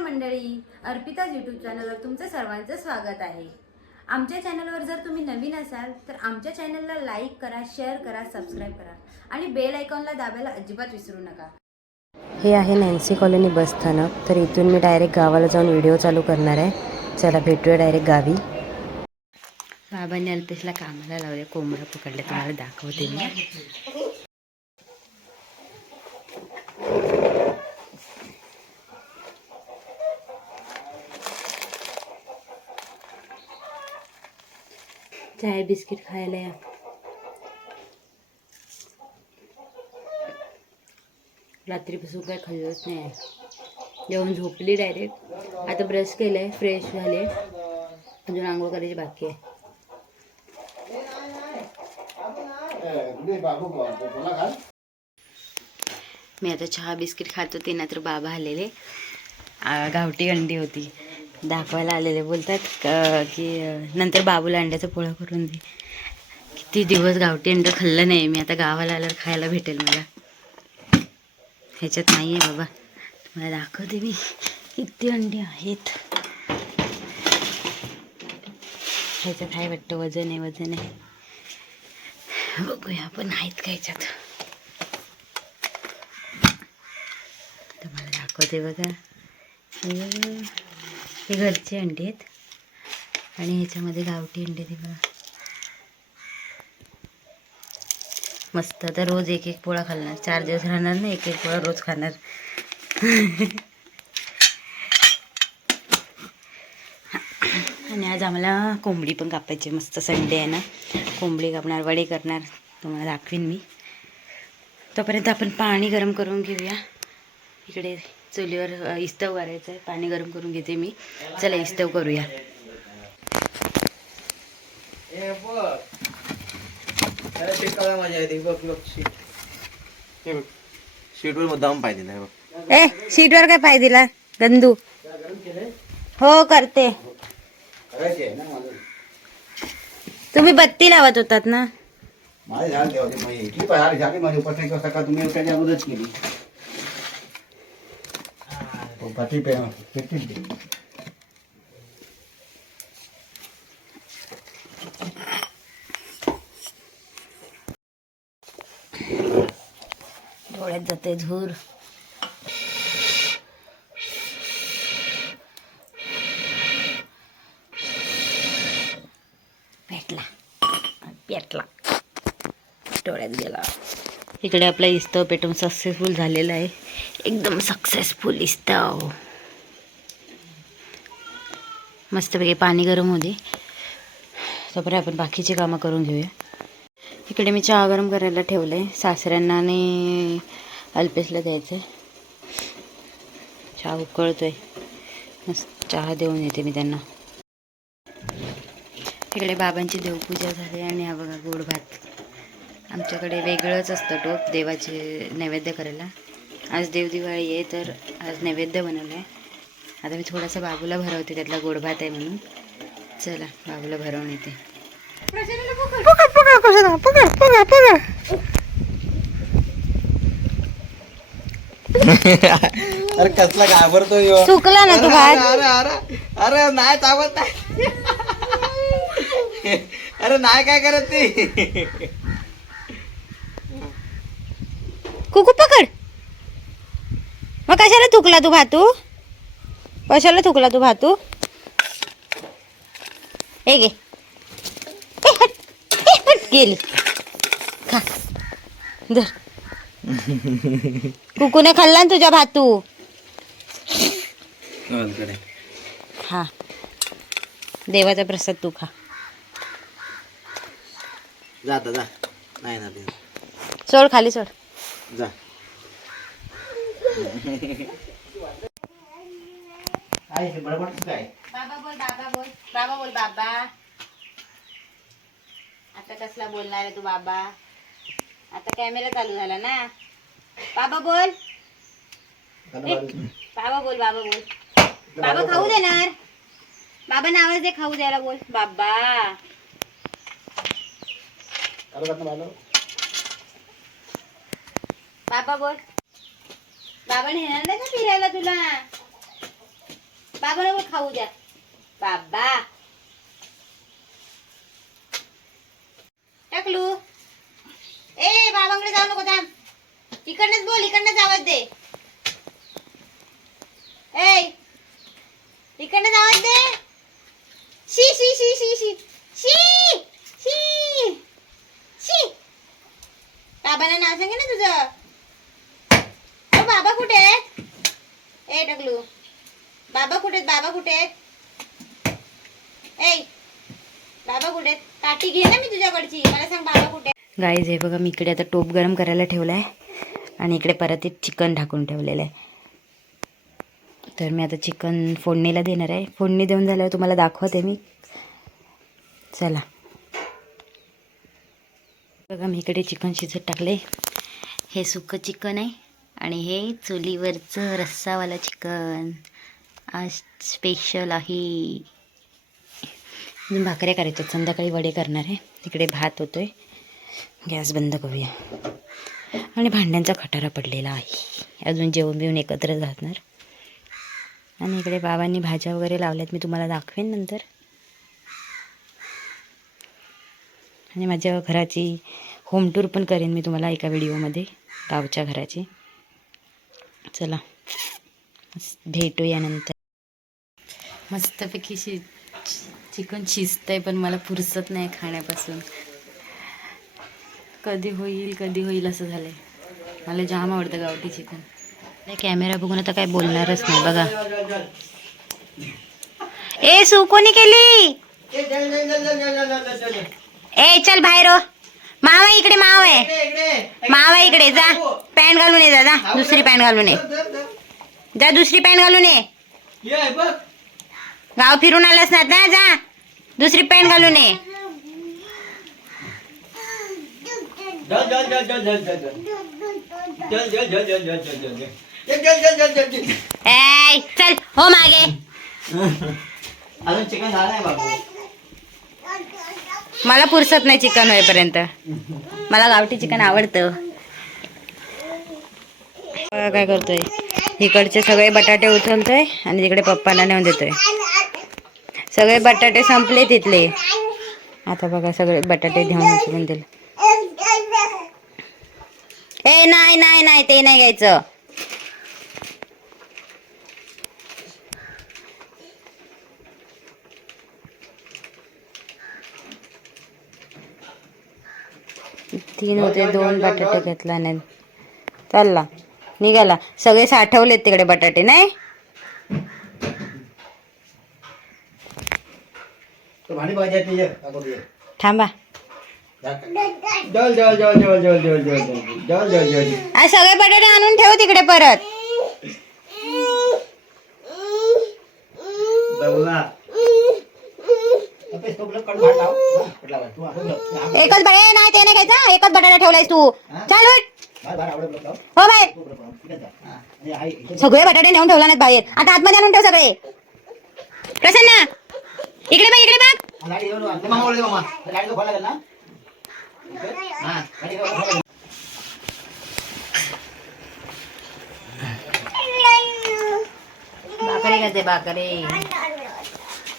मंडळी अर्पिताज यूट्यूब चॅनलवर तुमचं सर्वांचं स्वागत आहे. आमच्या चॅनलवर जर तुम्ही नवीन असाल तर आमच्या चॅनलला लाईक करा शेअर करा सबस्क्राईब करा आणि बेल आयकॉनला दाबायला अजिबात विसरू नका. हे आहे नॅन्सी कॉलनी बस स्थानक. तर इथून मी डायरेक्ट गावाला जाऊन व्हिडिओ चालू करणार आहे. चला भेटूया डायरेक्ट गावी. बाबांनी अल्पेशला कामाला लावले कोंबडा पकडले तुम्हाला दाखवते मी. चाय बिस्किट खायला या रात्रीपासून काय खाल्लंच नाही आहे जेवण झोपली डायरेक्ट आता ब्रश केलं फ्रेश झाले अजून आंघोळ करायची बाकी आहे मी आता चहा बिस्किट खात होते ना बाबा आलेले गावठी अंडी होती। दाखवायला आलेले बोलतात की नंतर बाबूला अंड्याचं पोळा करून दे. किती दिवस गावठी अंडं खाल्लं नाही मी आता गावाला आल्यावर खायला भेटेल मला. ह्याच्यात नाही आहे बाबा. तुम्हाला दाखवते मी. किती अंडी आहेत. ह्याच्यात आहे वाटतं वजन आहे वजन आहे. बघूया आपण आहेत का ह्याच्यात. तुम्हाला दाखवते बघा. हे घरचे अंडे आहेत. आणि ह्याच्यामध्ये गावठी अंडे ते बघा. मस्त. आता रोज एक एक पोळा खाणार चार दिवस राहणार ना एक एक पोळा रोज खाणार. आणि आज आम्हाला कोंबडी पण कापायची. मस्त संडे आहे ना. कोंबडी कापणार वडे करणार. तुम्हाला दाखवीन मी. तोपर्यंत आपण पाणी गरम करून घेऊया. इकडे चुलीवर इस्तव करायचं आहे पाणी गरम करून घेते मी. चला इस्तव करूया. शीटवर मुद्दाम पाहिजे नाही बघ. ए सीटवर काय पाय दिला गंदू. हो करते. करायची आहे ना माझं? तुम्ही बत्ती लावत होतात ना? माझे झाड तेव्हा ते माझी इथली पण झाड झाली माझी. उपस्थित का तुम्ही त्याच्या अगोदरच केली. पे पेटीत दे. डोळ्यात जाते धूर पेटला पेटला डोळ्यात गेला इकडे आपला इस्तव पेटून सक्सेसफुल झालेला आहे. एकदम सक्सेसफुल इस्तव मस्तपैकी पाणी गरम होते तर आपण बाकीची कामं करून घेऊया. इकडे मी चहा गरम करायला ठेवलं आहे सासऱ्यांना आणि अल्पेशला द्यायचं आहे चहा आहे मस्त चहा देऊन येते मी त्यांना. इकडे बाबांची देवपूजा झाली आणि हा बघा गोड भात. आमच्याकडे वेगळंच असतं टोप देवाचे नैवेद्य करायला. आज देवदिवाळी आहे तर आज नैवेद्य बनवलं आहे आता मी थोडासा बाबूला भरवते त्यातला गोड भात आहे म्हणून. चला बाबूला भरवून येते. अरे कसला घाबरतो चुकला ना तू भात. अरे अरे अरे नाही चावत नाही. अरे नाही काय करत ती? कुकू पकड. मग कशाला थुकला तू भातू? कशाला थुकला तू भातू? हे हट. गेली. खा. धर. कुकूने खाल्ला ना तुझ्या भातू? हा. देवाचा प्रसाद तू खा. जा आता जा. नाही ना ते सोड खाली सोड. जा. काय बाबा बोल बाबा बोल. बाबा बोल बाबा. आता कसला बोलणार आहे तू बाबा? आता कॅमेरा चालू झाला ना. बाबा बोल. बाबा बोल बाबा बोल. बाबा खाऊ देणार. बाबा आवाज दे खाऊ द्यायला बोल. बाबा. बाबा बोल. बाबा नेणार नाही का फिरायला तुला? बाबा खाऊ द्या. बाबा. टाकलू. ए बाबांकडे जाऊ नको थांब. इकडनंच बोल इकडनंच आवाज दे. ए इकडनंच आवाज दे. शी शी शी शी शी शी शी बाबांना नाव सांगे ना तुझं ओ बाबा कुठे आहेत ए टकलू बाबा कुठे आहेत? बाबा कुठे ए बाबा कुठे आहेत? काठी घे ना मी तुझ्याकडची. मला सांग बाबा कुठे गाईज हे बघा मी इकडे आता टोप गरम करायला ठेवला आहे आणि इकडे परत एक चिकन ढाकून ठेवलेलं आहे. तर मी आता चिकन फोडणीला देणार आहे. फोडणी देऊन झाल्यावर तुम्हाला दाखवते मी. चला. बघा मी इकडे चिकन शिजत टाकले. हे सुकं चिकन आहे आणि हे चुलीवरचं रस्सावाला चिकन. आज स्पेशल आहे. अजून भाकऱ्या करायच्यात संध्याकाळी वडे करणार आहे. तिकडे भात होतोय. गॅस बंद करूया. आणि भांड्यांचा खटारा पडलेला आहे. अजून जेवण बिवून एकत्र जाणार. आणि इकडे बाबांनी भाज्या वगैरे लावल्यात. मी तुम्हाला दाखवेन नंतर. आणि माझ्या घराची होम टूर पण करेन मी तुम्हाला एका व्हिडिओमध्ये. गावच्या घराची. चला. भेटूया नंतर. मस्तपैकी शि चिकन शिजतंय पण मला पुरसत नाही खाण्यापासून. कधी होईल कधी होईल असं झालंय. मला जाम आवडतं गावठी चिकन. नाही कॅमेरा बघून आता काय बोलणारच नाही बघा. ए सू कोणी केली? ए चल बाहेर हो. माव आहे इकडे माव आहे. माव आहे इकडे जा. पॅन्ट घालून ये जा जा. दुसरी पॅन्ट घालून ये. जा दुसरी पॅन्ट घालून ये. गाव फिरून आलास ना आता जा दुसरी पॅन्ट घालून ये ए चल हो मागे अजून चिकन झालं नाही बाबू मला पुरसत नाही चिकन होईपर्यंत मला गावठी चिकन आवडतं बघा काय करतोय इकडचे सगळे बटाटे उचलतोय आणि तिकडे पप्पांना नेऊन देतोय सगळे बटाटे संपले तिथले. आता बघा सगळे बटाटे घेऊन उचलून दिले. ए नाही नाही नाही ते नाही घ्यायचं. तीन होते दोन बटाटे घेतला नाही. चालला निघाला. सगळे साठवलेत तिकडे बटाटे नाही? थांबा सगळे बटाटे आणून ठेव तिकडे परत एकच बटाटे नाही ते नाही घ्यायचा एकच बटाटा ठेवलायस तू चाल हो बाय सगळे बटाटे नेऊन ठेवला नाही बाहेर आता आतमध्ये आणून ठेव सगळे प्रसन्न इकडे बाई इकडे बघ हा, घेऊन मामा बोलले मामा. खोला लागेल ना? हा, खोला. भाकरी खाते भाकरी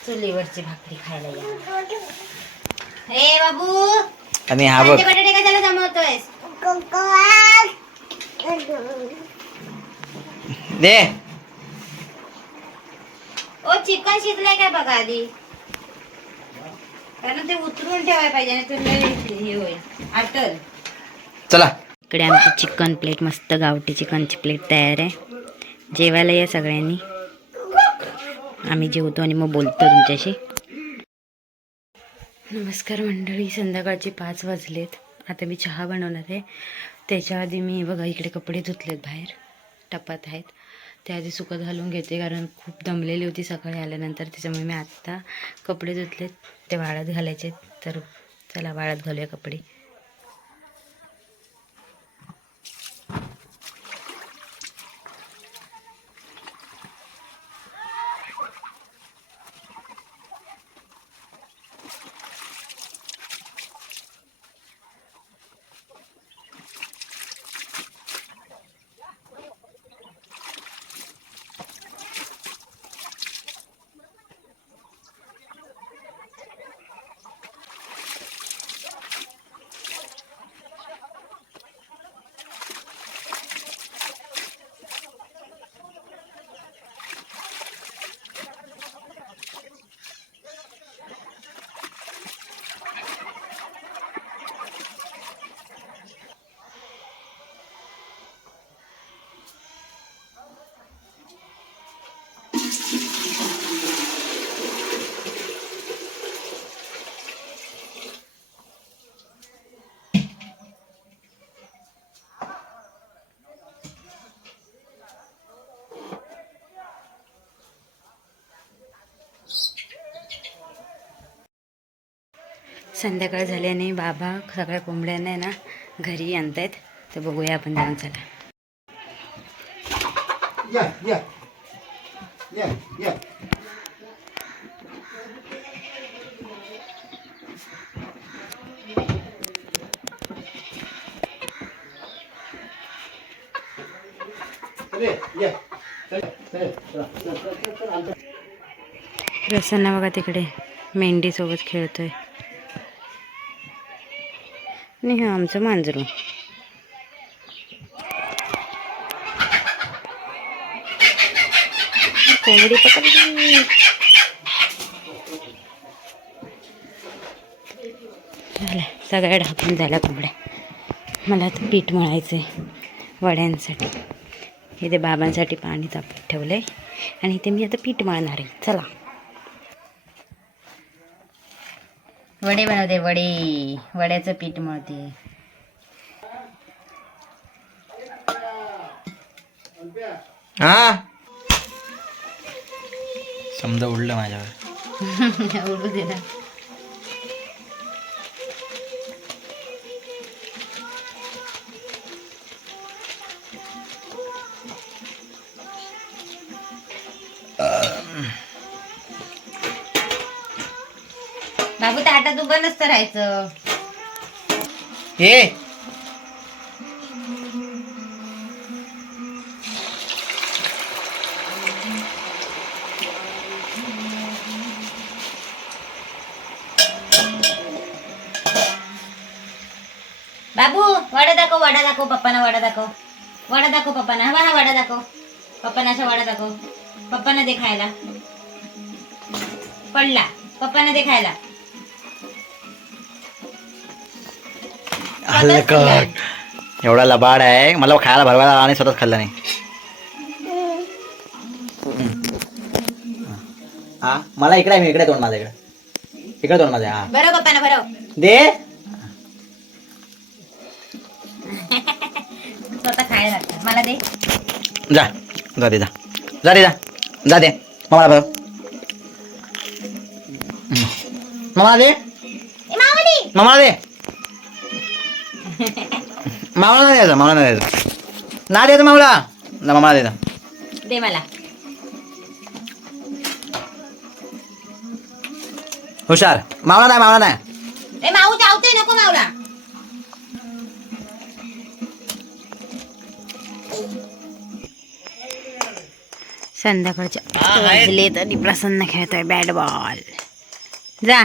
चुलीवरची भाकरी खायला या ए बाबू आणि हा कांदे बटाटे कशाला जमवतोयस दे ओ चिकन शिजलंय काय बघा आधी कारण ते उतरून ठेवायला पाहिजे आणि तुला हे होईल. आटल चला. इकडे आमची चिकन प्लेट मस्त गावठी चिकनची प्लेट तयार आहे. जेवायला या सगळ्यांनी. आम्ही जेवतो आणि मग बोलतो तुमच्याशी. नमस्कार मंडळी संध्याकाळचे पाच वाजलेत. आता मी चहा बनवणार आहे. त्याच्या आधी मी बघा इकडे कपडे धुतलेत बाहेर. टपात आहेत. त्याआधी सुकत घालून घेते कारण खूप दमलेली होती सकाळी आल्यानंतर. त्याच्यामुळे मी आत्ता कपडे धुतले ते वाळत घालायचे तर चला वाळत घालूया कपडे. संध्याकाळ झाल्याने बाबा सगळ्या कोंबड्यांना ना घरी आणतायत. तर बघूया आपण जाऊन चला. प्रसन्न बघा तिकडे मेंढीसोबत खेळतोय. आणि हे आमचं मांजरू. कोंबडी पकडली. झाल्या सगळ्या ढापून झाल्या कोंबड्या. मला आता पीठ मळायचं आहे वड्यांसाठी. इथे बाबांसाठी पाणी तापत ठेवलं आहे आणि इथे मी आता पीठ मळणार आहे. चला. वडे बनवते वडे. वड्याचं पीठ मळते हा? समजा उडलं माझ्यावर. उडू दे ना. ताटात उभं नसतं राहायचं. हे बाबू वडा दाखव वडा दाखव पप्पाना वडा दाखव. वडा दाखव पप्पाना. हा हा वडा दाखव. पप्पाना असा वडा दाखव. पप्पाना दे खायला. पडला. पप्पाना दे खायला. हलकट एवढा लबाड आहे. मला खायला भरवायला आणि स्वतःच खाल्ला नाही. हा मला इकडे आहे, मी इकडे तोंड माझ्या इकडे इकडे तोंड माझ्या हा. बरं पप्पाना बरं दे. स्वतः खायला लागतं. मला दे. जा जा दे जा. जा दे जा. जा दे. मामा बरं मामा दे. मामा दे. मामाला नाही द्यायचं मामाला नाही द्यायचं. ना द्यायचं मामाला ना मामाला द्यायचं दे मला. हुशार. मावळा नाही मावळा नाही. ए माऊ चावते नको मावला संध्याकाळचे वाजले तरी प्रसन्न खेळतोय बॅट बॉल. जा.